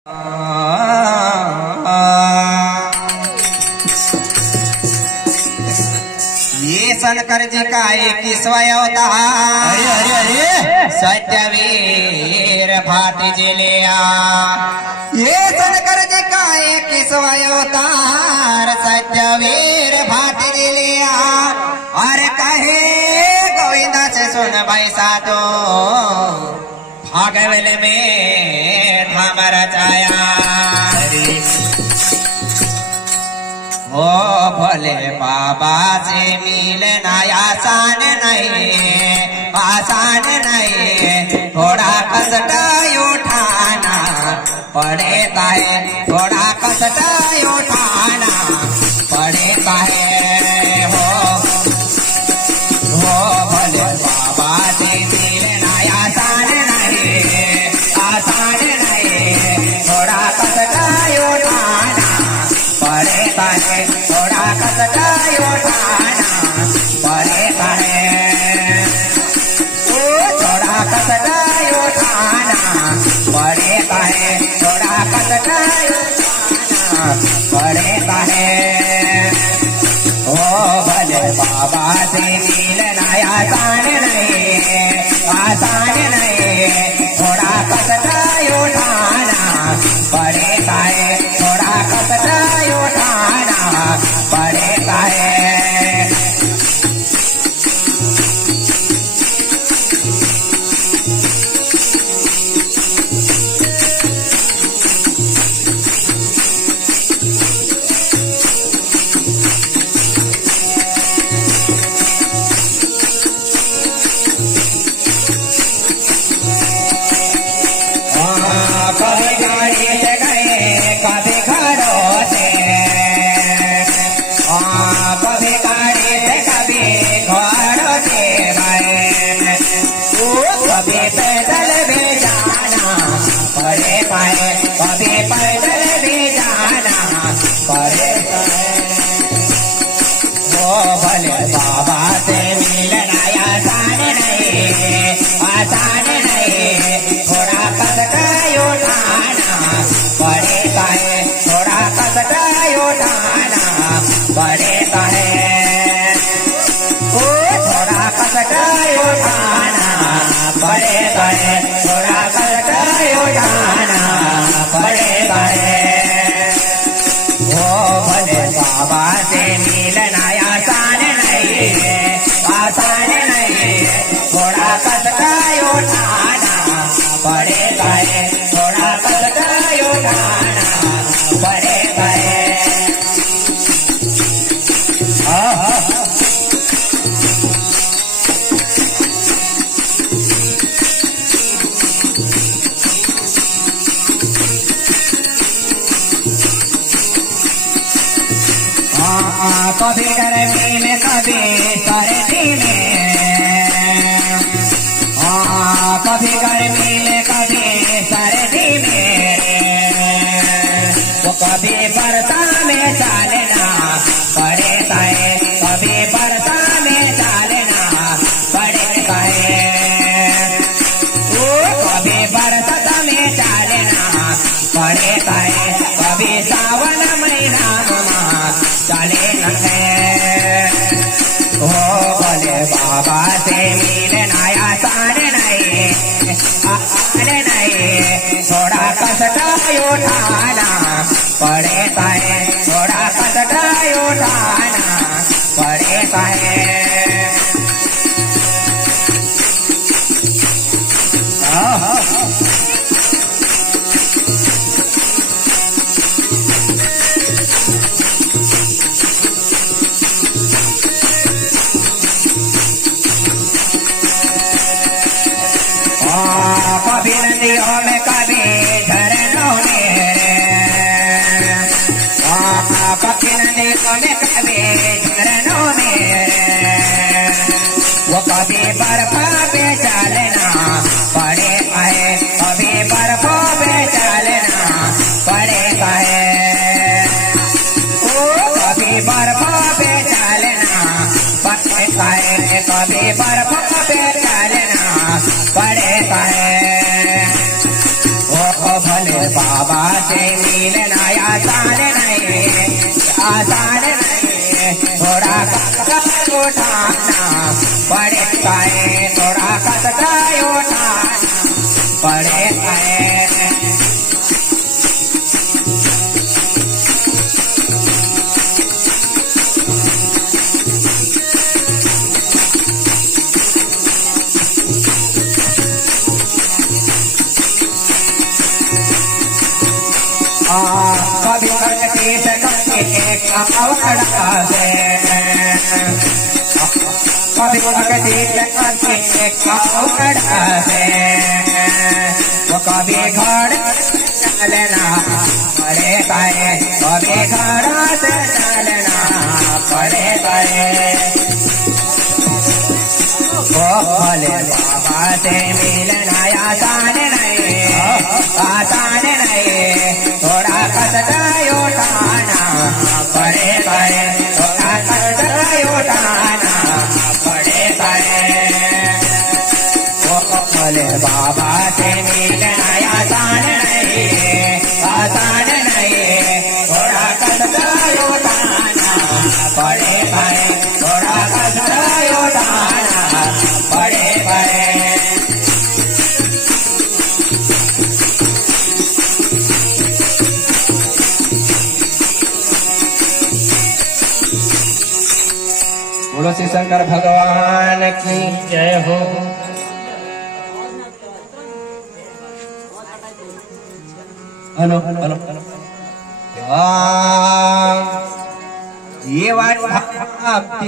ये शंकर जी का एक स्वय अवतार, अरे अरे अरे सत्यवीर भाटी जिलिया। ये शंकर जी का एक स्वय अवतार, सत्यवीर भाटी जिलिया। और कहे गोविंदा से सुन भाई साधो, भागवल में धाम रचाया। ओ भोले बाबा से मिलना आसान नहीं, आसान नहीं। थोड़ा कष्ट उठाना पड़ेगा है, थोड़ा कष्ट उठाना पड़ेगा है। हो भोले बाबा से मिलना आसान नहीं, आसान नहीं। थोड़ा कष्ट उठाना पड़ेगा है, थोड़ा कष्ट उठाना पड़ेगा है। थोड़ा कष्ट उठाना पड़ेगा है, थोड़ा कष्ट उठाना पड़ेगा है। ओ भले बाबा से मिलना आसान नहीं, आसान नहीं। थोड़ा कष्ट उठाना पड़ेगा है, थोड़ा कष्ट उठाना पड़ेगा है। कभी गाड़ी से गए, कभी घरों से, कभी गाड़ी से कभी घरों से गए। कभी पैदल भी जाना पड़ेगा है, कभी पैदल भी जाना पड़ेगा है। वो भले बाबा से मिलना आसान नहीं, आसान नहीं। थोड़ा कष्ट उठाना पड़ेगा है, थोड़ा कष्ट उठाना पड़ेगा है। थोड़ा कष्ट उठाना पड़ेगा है, थोड़ा कष्ट उठाना पड़ेगा है। वो भले बाबा से मिलना आसान नहीं, आसान नहीं। थोड़ा कष्ट उठाना पड़ेगा है, थोड़ा कष्ट उठाना पड़ेगा है। कभी गर्मी में कभी सर्दी में, कभी गर्मी में कभी सर्दी में। वो कभी बरसा में चलना पड़ेगा है, कभी बरसा में चलना पड़ेगा है। कभी बरसात में चलना पड़ेगा है, कभी सावन महीना चलेना है। ओ भोले बाबा से मिलना आसान नहीं, आसान नहीं। थोड़ा कष्ट उठाना पड़ेगा है, थोड़ा कष्ट उठाना पड़ेगा है। कभी नदियों में कभी झरनों में, कभी नदियों में कभी झरनों में। वो कभी बर्फ पे चलना पड़ेगा है, कभी बर्फ पे चलना पड़ेगा है। कभी बर्फ पे चलना पड़ेगा है, कभी बर्फ पे चलना पड़ेगा है। ओ भले बाबा से मिलना आसान नहीं, आसान नहीं। थोड़ा कष्ट उठाना पड़ेगा है, थोड़ा कष्ट उठाना पड़ेगा है। कभी करके एक अवकड़ा से, कभी करके एक अवकड़ा से, वो कभी घर चलना पड़ेगा है, कभी घर से चलना पड़ेगा है। वो भोले बाबा से मिलना आसान नहीं, आसान नहीं। थोड़ा कष्ट उठाना पड़ेगा है, थोड़ा कष्ट उठाना पड़ेगा है। वो भोले बाबा से मिलना आसान नहीं, आसान नहीं। थोड़ा कष्ट उठाना पड़ेगा है, थोड़ा कष्ट उठाना पड़ेगा है। बोलो श्री शंकर भगवान की जय हो। हेलो हेलो हेलो, ये बात